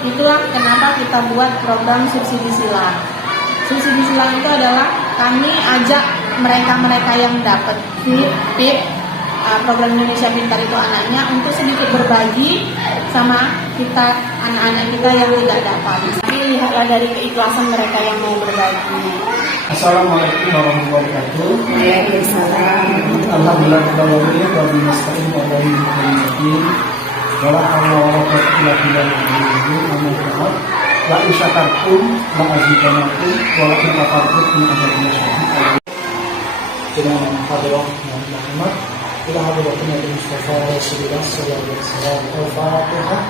Itulah kenapa kita buat program subsidi silang. Subsidi silang itu adalah kami ajak mereka-mereka yang dapat PIP, program Indonesia Pintar itu anaknya, untuk sedikit berbagi sama kita, anak-anak kita yang tidak dapat. Tapi lihatlah dari keikhlasan mereka yang mau berbagi. Assalamualaikum warahmatullahi wabarakatuh. Waalaikumsalam. Alhamdulillah kita wabillahi wa nasta'in wa bihamdihi wala haula wala quwwata illa billah. La in syakartum la azidanakum wa la in kafartum in adzabun syadid. Dengan Fadillah Muhammad ila hadratin Nabi Mustafa Rasulullah sallallahu alaihi wasallam. Al-Fatihah.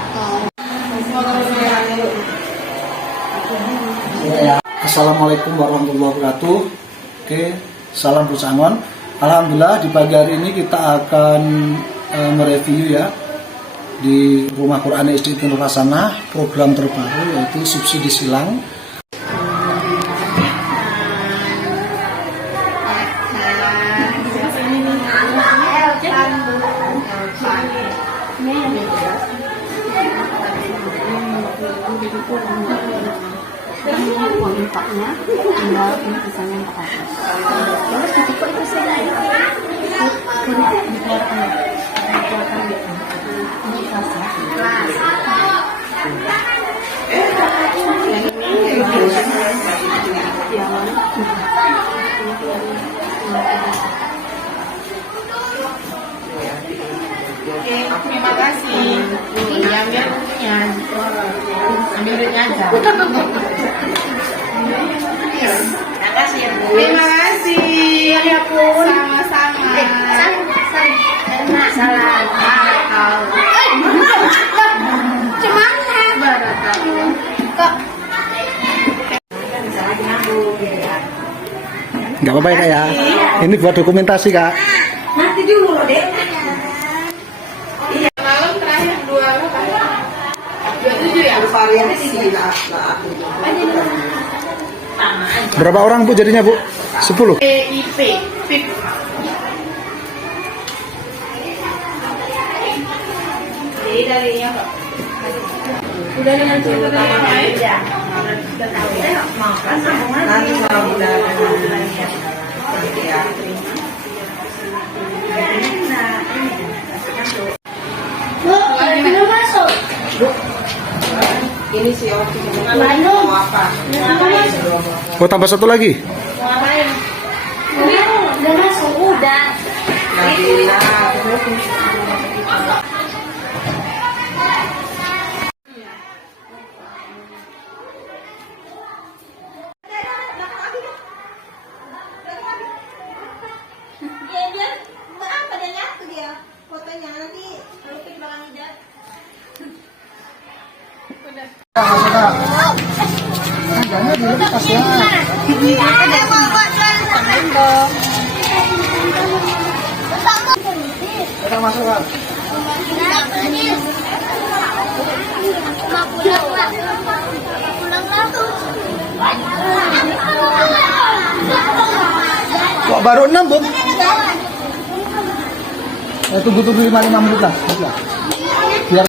Assalamualaikum warahmatullahi wabarakatuh. Oke, salam Busangon. Alhamdulillah di pagi hari ini kita akan mereview ya di Rumah Quran SD Nur Hasanah program terbaru yaitu subsidi silang. Uang infaknya tinggal ini misalnya 400. Terus ketika itu saya dikeluarkan ini kelas Oke, terima kasih. Diambil bukunya, ambil duitnya aja. Terima kasih ya Bu. Terima kasih. Ya pun. Sama-sama. Salam. Cemana? Barakallah. Kok? Nggak apa-apa ya Kak ya. Ini buat dokumentasi Kak. nanti dulu loh deh. Malam terakhir 27 ya? Variasi Berapa orang Bu jadinya Bu? 10? PIP. Jadi darinya kok. Udah dengan cerita dari yang lain? Ya. nanti kalau udah Belum masuk. ini si Oki Bandung. mau apa? Oh tambah satu lagi? Ngapain? Udah masuk, udah. Kita masuk Kak. Kok baru 6 Bu? Tunggu 5 menit lah. Biar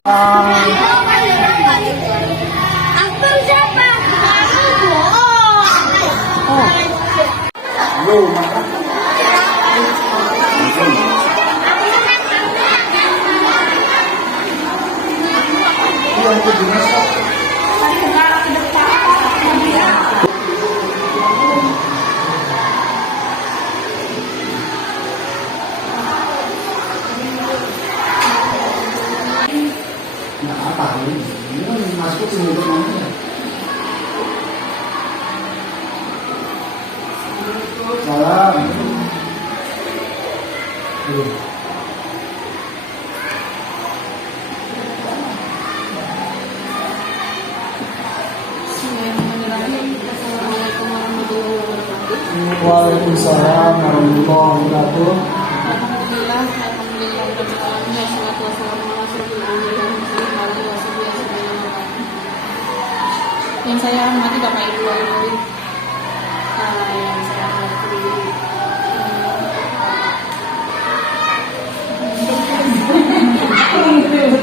masuk sini namanya. Salam. Waalaikumsalam warahmatullahi wabarakatuh. Alhamdulillah, wassalatu wassalamu ala yang saya hormati Bapak Ibu yang saya hormati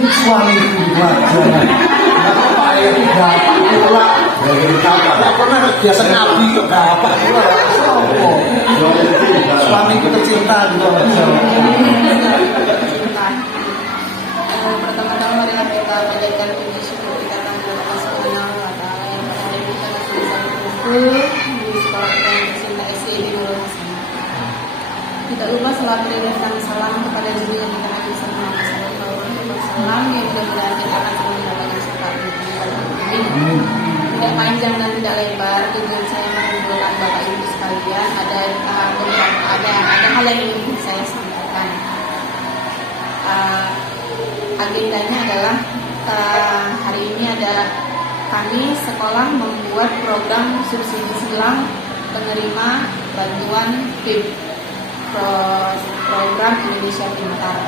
Suami biasa nabi kok bapak itu suamiku tercinta juga Pertama-tama marilah kita panjatkan puji syukur kita kepada Allah Subhanahu wa Ta'ala yang pada hari ini kita masih bisa berkumpul di sekolah kita yang tercinta SDI di Nurul Hasanah. Tidak lupa selawat dan salam kepada junjungan kita Nabi Sallallahu Alaihi Wasallam yang mudah-mudahan kita akan selalu mendapatkan syafaat ini. Tidak panjang dan tidak lebar, tujuan saya mengumpulkan Bapak Ibu sekalian ada hal yang ingin saya sampaikan. Agendanya adalah hari ini ada kami sekolah membuat program subsidi silang penerima bantuan PIP, program Indonesia Pintar.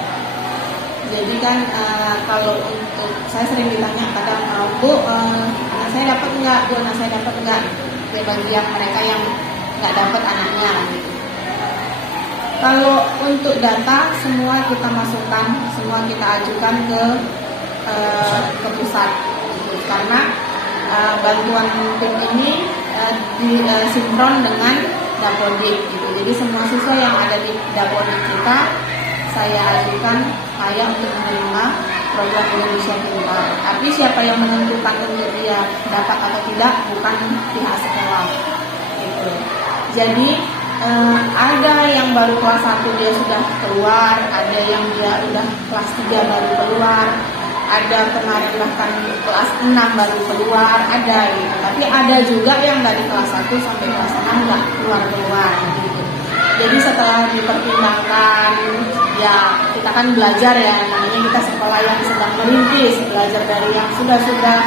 Jadi kan kalau untuk saya sering ditanya kadang, Bu, anak saya dapat nggak? Bu, anak saya dapat nggak? Ya, bagi yang mereka yang nggak dapat anaknya gitu. Kalau untuk data semua kita masukkan, semua kita ajukan ke pusat, gitu. Karena bantuan PIP ini sinkron dengan Dapodik, gitu. Jadi semua siswa yang ada di Dapodik kita saya ajukan saya untuk menerima program Indonesia Pintar. Tapi siapa yang menentukan untuk dia dapat atau tidak bukan pihak sekolah, gitu. Jadi ada yang baru kelas 1 dia sudah keluar, ada yang dia udah kelas 3 baru keluar, ada kemarin bahkan kelas 6 baru keluar, ada gitu. Tapi ada juga yang dari kelas 1 sampai kelas 6 nggak keluar gitu. Jadi setelah dipertimbangkan, ya kita kan belajar ya, namanya kita sekolah yang sedang merintis, belajar dari yang sudah-sudah.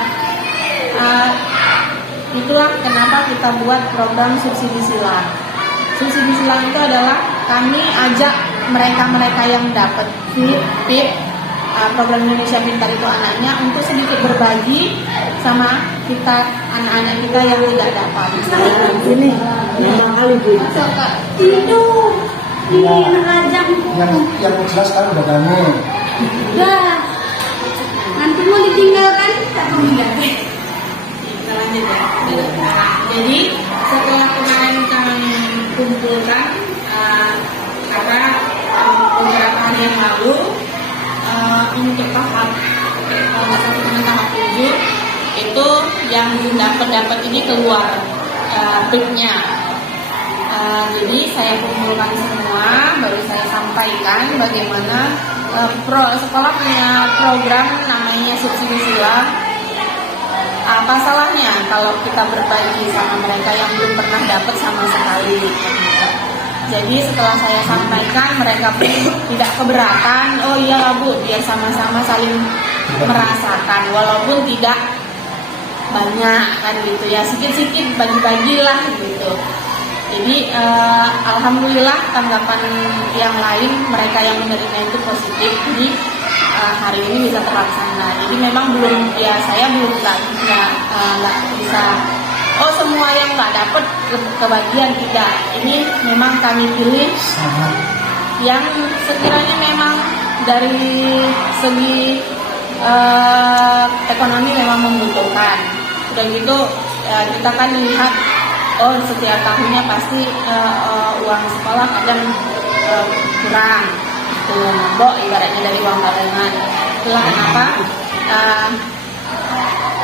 Itulah kenapa kita buat program subsidi silang. Subsidi silang itu adalah kami ajak mereka-mereka yang dapat PIP, program Indonesia Pintar itu anaknya, untuk sedikit berbagi sama kita, anak-anak kita yang tidak dapat. Sini, memang kali Bu. Itu, ini anak ajang. yang jelas kan udah damai. Udah, nanti mau ditinggalkan tak meninggalkan. Kita lanjut ya. Jadi setelah kemarin kami kumpulkan beberapa hari yang lalu untuk tahap 7 itu yang dapat ini keluar PIP-nya. Jadi saya kumpulkan semua, baru saya sampaikan bagaimana sekolah punya program namanya subsidi silang. Apa salahnya kalau kita berbagi sama mereka yang belum pernah dapat sama sekali? Jadi setelah saya sampaikan, mereka pun tidak keberatan. Oh iya Bu, biar sama-sama saling merasakan, walaupun tidak banyak kan gitu ya, sikit-sikit bagi-bagilah gitu. Jadi alhamdulillah tanggapan yang lain mereka yang menerima itu positif. Jadi hari ini bisa terlaksana. Jadi memang belum, ya saya belum nggak bisa. Oh semua yang nggak dapat kebagian, tidak. Ini memang kami pilih yang sekiranya memang dari segi ekonomi memang membutuhkan. Udah gitu kita kan lihat, oh setiap tahunnya pasti uang sekolah kadang kurang, itu nambok ibaratnya dari uang tabungan. Itulah kenapa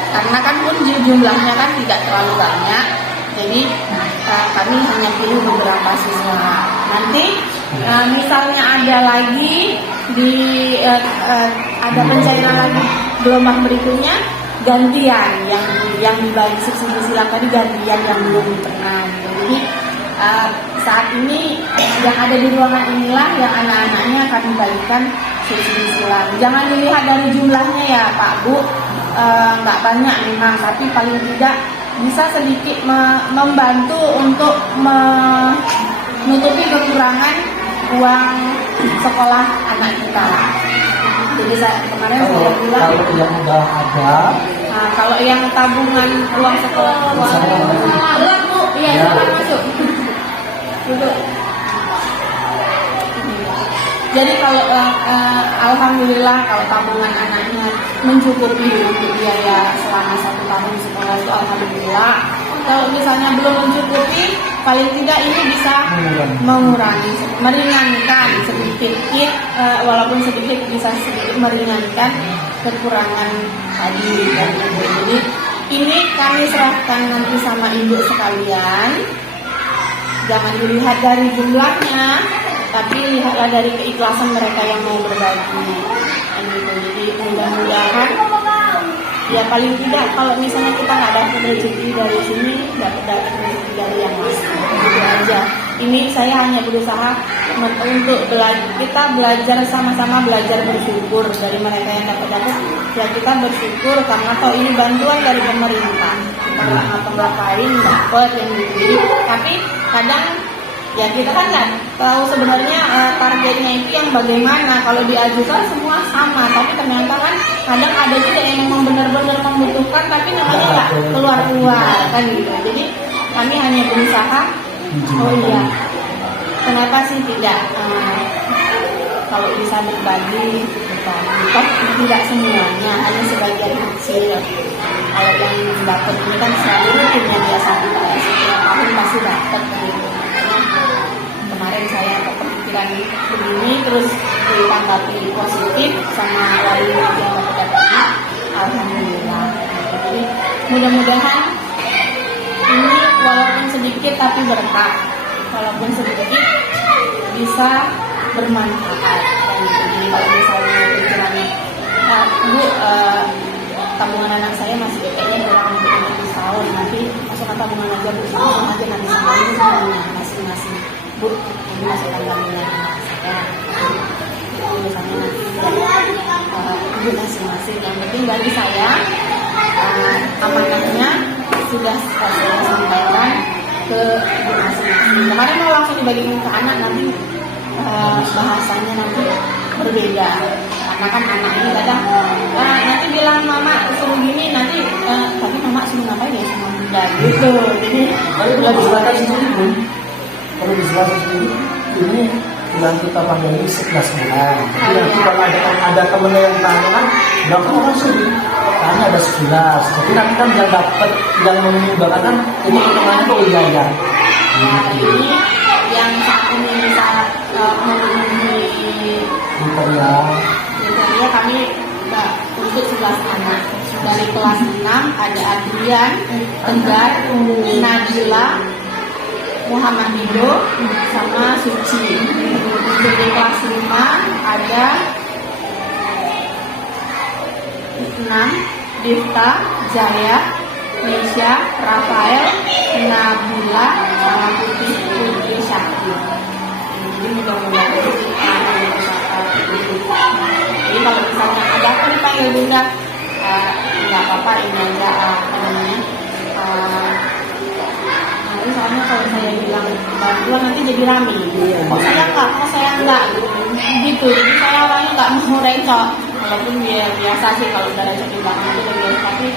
karena kan pun jumlahnya kan tidak terlalu banyak, jadi kami hanya pilih beberapa siswa. Nanti misalnya ada lagi ada pencairan lagi gelombang berikutnya, gantian yang dibagi subsidi silang tadi, gantian yang belum pernah. Jadi saat ini yang ada di ruangan inilah yang anak-anaknya akan dibagikan subsidi silang. Jangan dilihat dari jumlahnya ya Pak Bu, nggak banyak memang, tapi paling tidak bisa sedikit membantu untuk menutupi kekurangan uang sekolah anak kita. Jadi kemarin saya bilang kalau yang udah ada, kalau yang tabungan uang sekolah uang Bu, iya silakan masuk. Duduk. Jadi kalau alhamdulillah kalau tabungan anaknya mencukupi untuk biaya selama 1 tahun sekolah itu alhamdulillah. kalau misalnya belum mencukupi, paling tidak ini bisa mengurangi, meringankan sedikit, walaupun sedikit bisa sedikit meringankan kekurangan tadi. Jadi ini kami serahkan nanti sama ibu sekalian. Jangan dilihat dari jumlahnya, tapi lihatlah dari keikhlasan mereka yang mau berbagi. Jadi mudah-mudahan ya paling tidak kalau misalnya kita nggak dapat rezeki dari sini, dapat rezeki dari yang lain. Gitu aja. Ini saya hanya berusaha untuk kita belajar sama-sama, belajar bersyukur dari mereka yang dapat. Ya kita bersyukur karena toh ini bantuan dari pemerintah. Kita nggak ngapa-ngapain dapat yang gitu. Tapi kadang ya kita kan nggak tahu sebenarnya targetnya itu yang bagaimana. Kalau diajukan semua sama, tapi ternyata kan kadang ada juga yang memang benar-benar membutuhkan tapi namanya nggak keluar kan gitu. Jadi kami hanya berusaha, oh iya, kenapa sih tidak kalau bisa berbagi, tidak semuanya, hanya sebagian kecil. Kalau yang dapat ini kan selalu punya biasa setiap tahun pasti dapat gitu. Kemarin saya kepikiran begini, terus ditanggapi positif sama wali yang dapat, alhamdulillah. Jadi mudah-mudahan ini walaupun sedikit tapi berkah, walaupun sedikit bisa bermanfaat. Jadi kalau misalnya pikirannya, Bu, tabungan anak saya masih kayaknya kurang 15 tahun, nanti masukkan tabungan aja Bu, langsung aja nanti semuanya semuanya masing-masing. Bu, ini masukkan tabungan anak saya. Itu misalnya nanti Bu masing-masing. Yang penting bagi saya amanahnya sudah saya sampaikan ke ibu masing-masing. Kemarin mau langsung dibagikan ke anak, nanti bahasanya nanti berbeda. Karena kan anak ini kadang nanti bilang mama suruh gini, nanti tapi mama suruh ngapain ya sama bunda gitu. Jadi lebih silakan sendiri. Kalau dijelaskan sendiri, ini yang kita panggil 11 bulan. Jadi nanti kalau ada temennya yang tanya kan, berapa orang sih? Tanya ada 11. Tapi nanti kan yang dapat, yang menyumbangkan kan itu pertemuannya ke wilayah. Ini yang saat ini bisa memenuhi kriteria kami untuk 11 anak. Dari kelas 6 ada Adrian, Tegar, Nabila, Muhammad Ido, sama Suci. Untuk di kelas 5 ada 6, Difta, Jaya, Nesya, Rafael, Nabila, sama Putri Syakir. Jadi mudah-mudahan jadi kalau misalnya ada apa dipanggil bunda, nggak apa-apa, ini aja nanti soalnya kalau saya bilang bantuan nanti jadi rame. Kok saya enggak gitu. Jadi saya orangnya nggak mau recok, walaupun biasa sih kalau udah recok di belakang itu biasa, tapi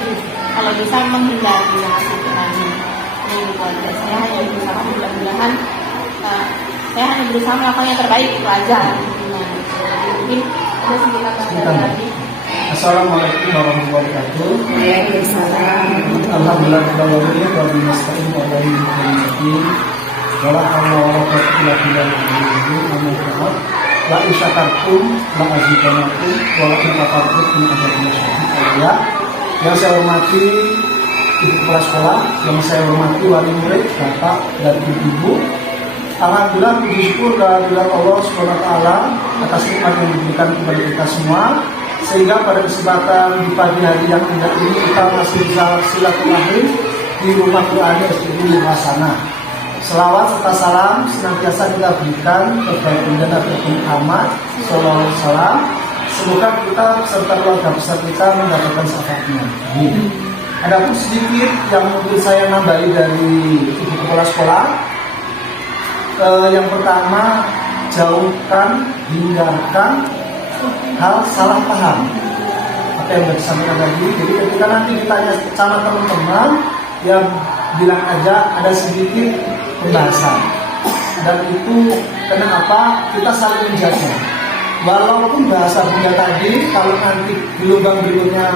kalau bisa menghindari yang sekiranya. Ini gitu aja. Saya hanya berusaha, mudah-mudahan saya hanya berusaha melakukan yang terbaik itu aja. Mungkin ada sedikit kata lagi. Assalamualaikum warahmatullahi wabarakatuh. Waalaikumsalam. Alhamdulillah kita wajibnya kalau dimasukkan kepada ini wala haula wala quwwata illa billah amin. La isyakartum la azidanakum wala in kafartum in adzabun syadid. Yang saya hormati ibu kepala sekolah, yang saya hormati wali murid, bapak dan ibu. Alhamdulillah puji syukur kehadirat Allah Subhanahu wa taala atas nikmat yang diberikan kepada kita semua, sehingga pada kesempatan di pagi hari yang indah ini kita masih bisa silaturahim di rumah Quran SDI Hasanah. Selawat serta salam senantiasa kita berikan kepada Bunda Nabi Muhammad sallallahu alaihi wasallam. Semoga kita serta keluarga besar kita mendapatkan syafaatnya. Ada pun sedikit yang mungkin saya nambahi dari ibu kepala sekolah. Yang pertama, jauhkan, hindarkan hal salah paham. Apa yang sudah disampaikan tadi. Jadi ketika nanti ditanya sama teman-teman, yang bilang aja ada sedikit pembahasan. Dan itu kenapa kita saling menjaga. Walaupun bahasa Bunda tadi, kalau nanti di lubang berikutnya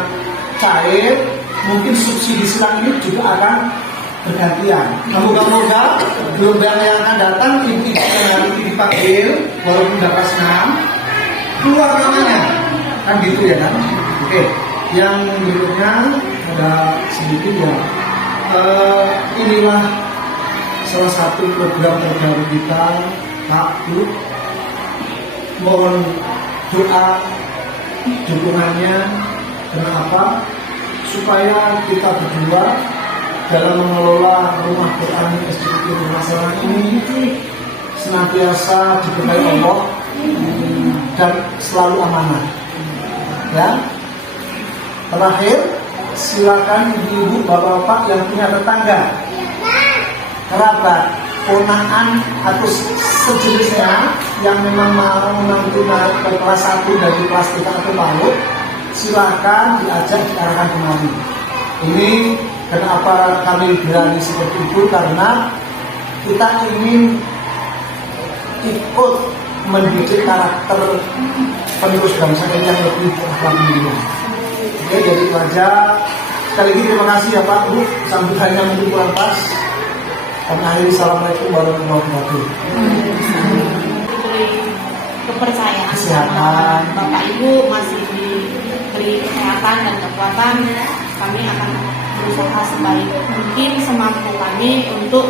cair, mungkin subsidi silang ini juga akan bergantian. Moga-moga gelombang yang akan datang ibu yang hari ini dipanggil walaupun udah kelas 6 keluar namanya kan gitu ya kan. Oke, yang berikutnya ada sedikit ya. Inilah salah satu program terbaru kita, Pak Bu. Mohon doa dukungannya. Kenapa? Supaya kita berdua dalam mengelola rumah Quran Institut Nasional ini senantiasa diberkahi Allah dan selalu amanah. Ya. Terakhir, silakan ibu-ibu, bapak-bapak yang punya tetangga, kerabat, ponakan atau sejenisnya yang memang mau nanti naik ke kelas 1 dari kelas 3 atau PAUD, silakan diajak diarahkan kemari. Ini kenapa kami berani seperti itu, karena kita ingin ikut mendidik karakter penerus bangsa ini yang lebih berakhlak mulia. Oke, jadi itu aja. Sekali lagi terima kasih ya Pak Bu, sambutannya mungkin kurang pas. Kami akhiri, assalamualaikum warahmatullahi wabarakatuh. Diberi kepercayaan Kesehatan. sama Bapak Ibu, masih diberi kesehatan dan kekuatan. Kami akan berusaha sebaik mungkin semampu kami untuk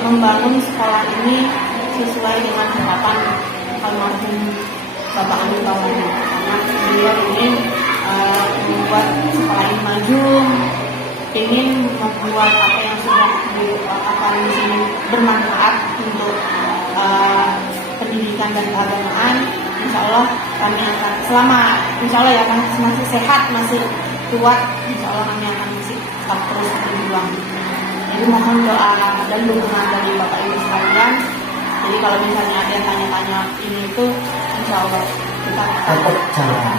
membangun sekolah ini sesuai dengan harapan almarhum Bapak Andi Maulana, karena beliau ingin membuat sekolah ini maju, ingin membuat apa yang sudah dilakukan di sini bermanfaat untuk pendidikan dan keagamaan. Insya Allah kami akan insya Allah ya, kan masih sehat, masih kuat, insya Allah kami akan masih tetap terus berjuang. Jadi mohon doa dan dukungan dari Bapak Ibu sekalian. Jadi kalau misalnya ada yang tanya-tanya ini itu, insya Allah kita akan berjalan.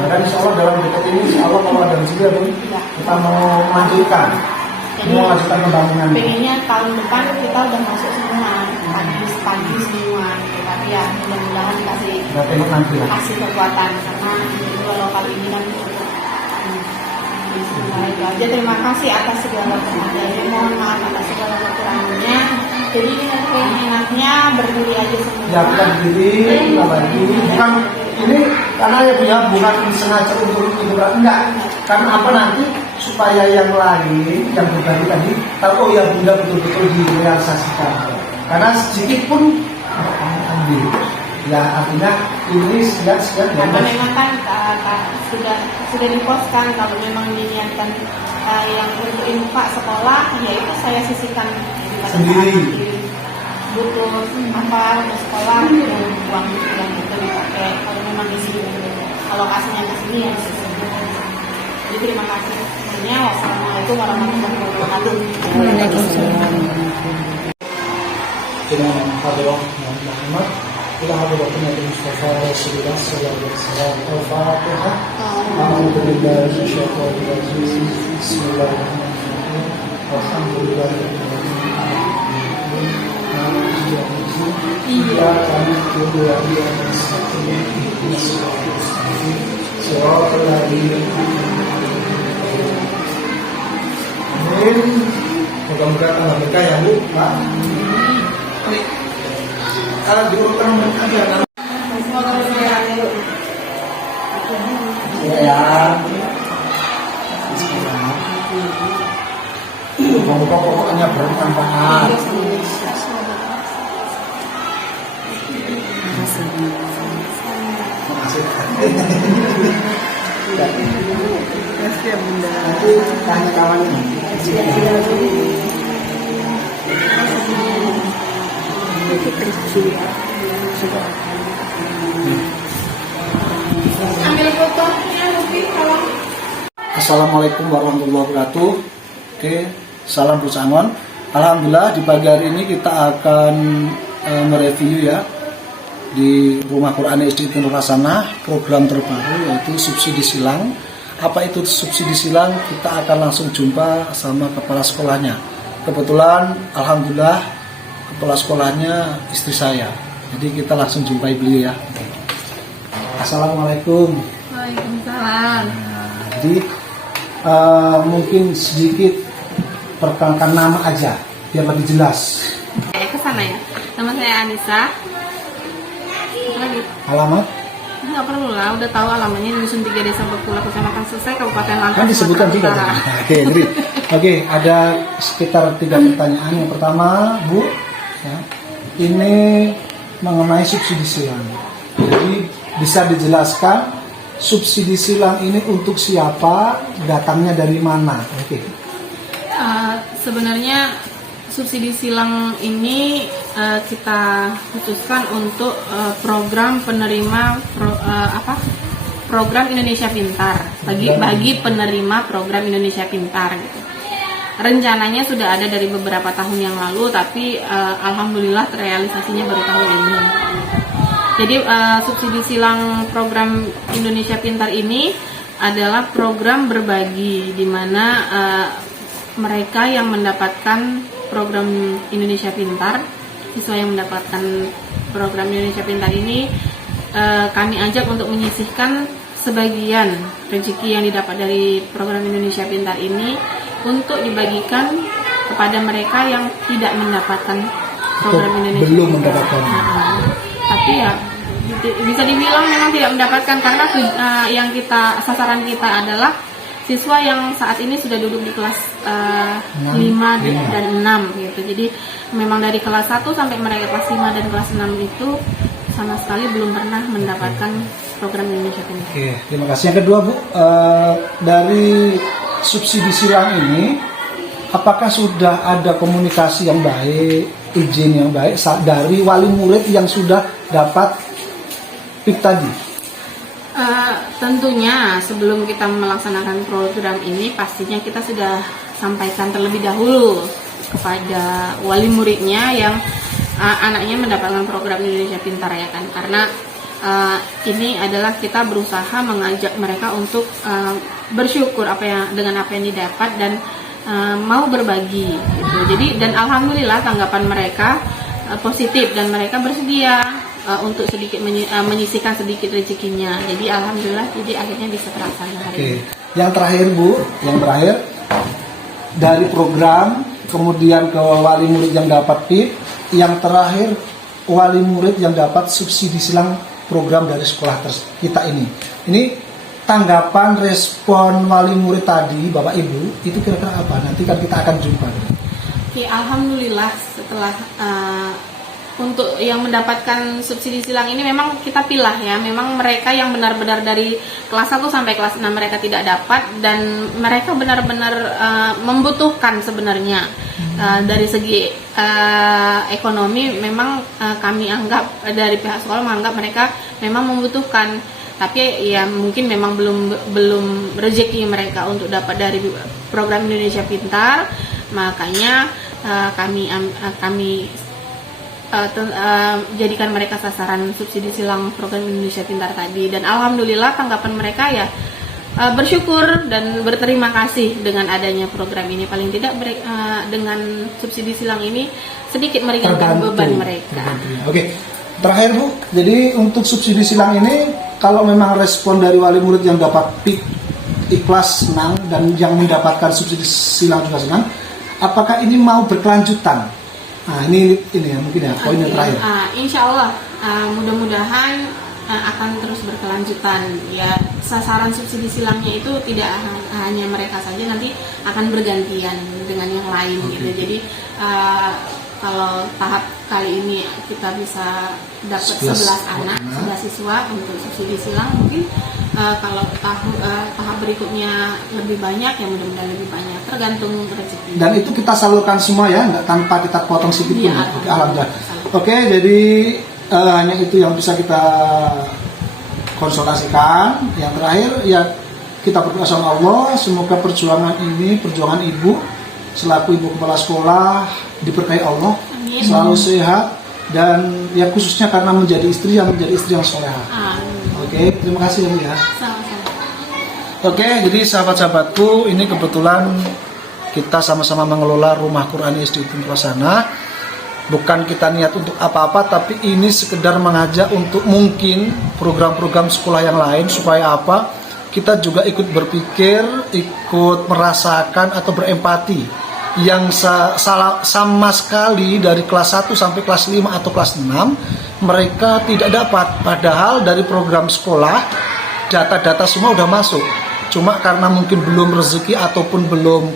Dan insya Allah dalam dekat ini, insya Allah kalau ada rezeki ya, kita mau melanjutkan, mau melanjutkan pembangunan. Pengennya tahun depan kita udah masuk semua, pagi semua. Tapi ya mudah-mudahan kasih kekuatan, karena kalau kali ini kan itu aja. Terima kasih atas segala perhatiannya, mohon maaf atas segala kekurangannya. Jadi enaknya berdiri aja semua. Ya, kita berdiri, kita lagi. Bukan ini karena ya punya, bukan sengaja untuk itu, enggak. Karena apa, nanti supaya yang lain yang berbagi tadi tahu, oh ya Bunda betul-betul direalisasikan. Karena sedikit pun ambil. Ya artinya ini sekian karena memang kan sudah diposkan, kalau memang diniatkan yang untuk infak sekolah, ya itu saya sisihkan sendiri. Butuh apa untuk sekolah, uang yang itu dipakai. Kalau memang di sini alokasinya ke sini ya di sini. Jadi terima kasih semuanya. Wassalamualaikum warahmatullahi wabarakatuh. Waalaikumsalam. Dengan hadirat Muhammad, kita hadirat Nabi Mustafa Rasulullah sallallahu alaihi wasallam. Al-Fatihah. Alhamdulillah, syaitanir rajim. Bismillahirrahmanirrahim. Alhamdulillahirabbil alamin. Iya kami kedua dia mustaqim siratal ladzina amin. Mudah-mudahan Allah berkah ya Bu, Pak. Kalau diurutkan aja nama. Ya. Pokoknya bermanfaat. Kasih Bunda. Nanti tanya kawannya. Ambil fotonya lebih kalau. Assalamualaikum warahmatullahi wabarakatuh. Oke, salam Busangon. Alhamdulillah di pagi hari ini kita akan mereview ya di Rumah Quran Institut Nur Hasanah program terbaru yaitu subsidi silang. Apa itu subsidi silang? Kita akan langsung jumpa sama kepala sekolahnya. Kebetulan alhamdulillah kepala sekolahnya istri saya. Jadi kita langsung jumpai beliau ya. Assalamualaikum. Waalaikumsalam. Jadi mungkin sedikit perkenalkan nama aja biar lebih jelas. Ke sana ya. Nama saya Anissa. Apa lagi? Alamat Nggak perlu lah, udah tahu alamatnya di Dusun 3 Desa Bekula, Kecamatan Selesai, Kabupaten Langkat. kan disebutkan juga. Sumatera Utara. Oke, jadi ada sekitar 3 pertanyaan. Yang pertama, Bu, ya, ini mengenai subsidi silang. Jadi bisa dijelaskan subsidi silang ini untuk siapa, datangnya dari mana? Oke. Sebenarnya subsidi silang ini kita khususkan untuk program penerima program Indonesia Pintar bagi penerima program Indonesia Pintar gitu. Rencananya sudah ada dari beberapa tahun yang lalu, tapi alhamdulillah terrealisasinya baru tahun ini. Jadi subsidi silang program Indonesia Pintar ini adalah program berbagi di mana mereka yang mendapatkan program Indonesia Pintar, siswa yang mendapatkan program Indonesia Pintar ini kami ajak untuk menyisihkan sebagian rezeki yang didapat dari program Indonesia Pintar ini untuk dibagikan kepada mereka yang tidak mendapatkan program Indonesia belum Pintar. mendapatkan. Tapi ya bisa dibilang memang tidak mendapatkan karena yang sasaran kita adalah siswa yang saat ini sudah duduk di kelas 5 dan 6 gitu. Jadi memang dari kelas 1 sampai mereka kelas 5 dan kelas 6 itu sama sekali belum pernah mendapatkan program Indonesia Pintar. Oke, terima kasih. Yang kedua, Bu, dari subsidi silang ini apakah sudah ada komunikasi yang baik, izin yang baik dari wali murid yang sudah dapat PIK tadi? Tentunya sebelum kita melaksanakan program ini pastinya kita sudah sampaikan terlebih dahulu kepada wali muridnya yang anaknya mendapatkan program Indonesia Pintar ya kan, karena ini adalah kita berusaha mengajak mereka untuk bersyukur dengan apa yang didapat dan mau berbagi gitu. Jadi dan alhamdulillah tanggapan mereka positif dan mereka bersedia untuk sedikit menyisihkan sedikit rezekinya. Jadi alhamdulillah jadi akhirnya bisa terlaksana hari ini. Yang terakhir, Bu, dari program kemudian ke wali murid yang dapat PIK, yang terakhir wali murid yang dapat subsidi silang program dari sekolah kita ini. Ini tanggapan respon wali murid tadi Bapak Ibu itu kira-kira apa? Nanti kan kita akan jumpa. Oke, alhamdulillah setelah untuk yang mendapatkan subsidi silang ini memang kita pilah ya. Memang mereka yang benar-benar dari kelas 1 sampai kelas 6 mereka tidak dapat dan mereka benar-benar membutuhkan sebenarnya. Dari segi ekonomi memang kami anggap dari pihak sekolah menganggap mereka memang membutuhkan. Tapi ya mungkin memang belum rezeki mereka untuk dapat dari program Indonesia Pintar. Makanya kami jadikan mereka sasaran subsidi silang program Indonesia Pintar tadi, dan alhamdulillah tanggapan mereka ya bersyukur dan berterima kasih dengan adanya program ini. Paling tidak dengan subsidi silang ini sedikit meringankan beban mereka. Oke, terakhir Bu, jadi untuk subsidi silang ini kalau memang respon dari wali murid yang dapat PIK ikhlas senang dan yang mendapatkan subsidi silang juga senang, apakah ini mau berkelanjutan? Nah ini ya mungkin ya poin yang terakhir. Insya Allah mudah-mudahan akan terus berkelanjutan ya. Sasaran subsidi silangnya itu tidak hanya mereka saja, nanti akan bergantian dengan yang lain gitu. Jadi kalau tahap kali ini kita bisa dapat 11 anak, 11 siswa untuk subsidi silang, mungkin kalau tahap berikutnya lebih banyak ya mudah-mudahan lebih banyak, tergantung rezeki. Dan itu kita salurkan semua ya, nggak tanpa kita potong sedikit pun. Ya, alhamdulillah. Oke, jadi hanya itu yang bisa kita konsultasikan. Yang terakhir ya kita berdoa sama Allah, semoga perjuangan ibu selaku ibu kepala sekolah diberkahi Allah. Amin. Selalu sehat dan ya khususnya karena menjadi istri yang solehah. Oke, terima kasih ya. Sama-sama. Oke, jadi sahabat-sahabatku, ini kebetulan kita sama-sama mengelola Rumah Quran SD Prasana. Bukan kita niat untuk apa-apa, tapi ini sekedar mengajak untuk mungkin program-program sekolah yang lain supaya apa? Kita juga ikut berpikir, ikut merasakan atau berempati yang sama sekali dari kelas 1 sampai kelas 5 atau kelas 6 mereka tidak dapat, padahal dari program sekolah data-data semua udah masuk, cuma karena mungkin belum rezeki ataupun belum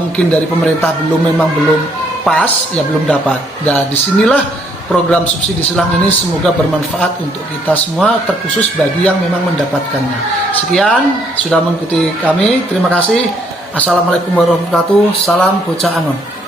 mungkin dari pemerintah memang belum pas, ya belum dapat. Nah, disinilah program subsidi silang ini semoga bermanfaat untuk kita semua, terkhusus bagi yang memang mendapatkannya. Sekian, sudah mengikuti kami, terima kasih. Assalamualaikum warahmatullahi wabarakatuh. Salam Bocah Angon.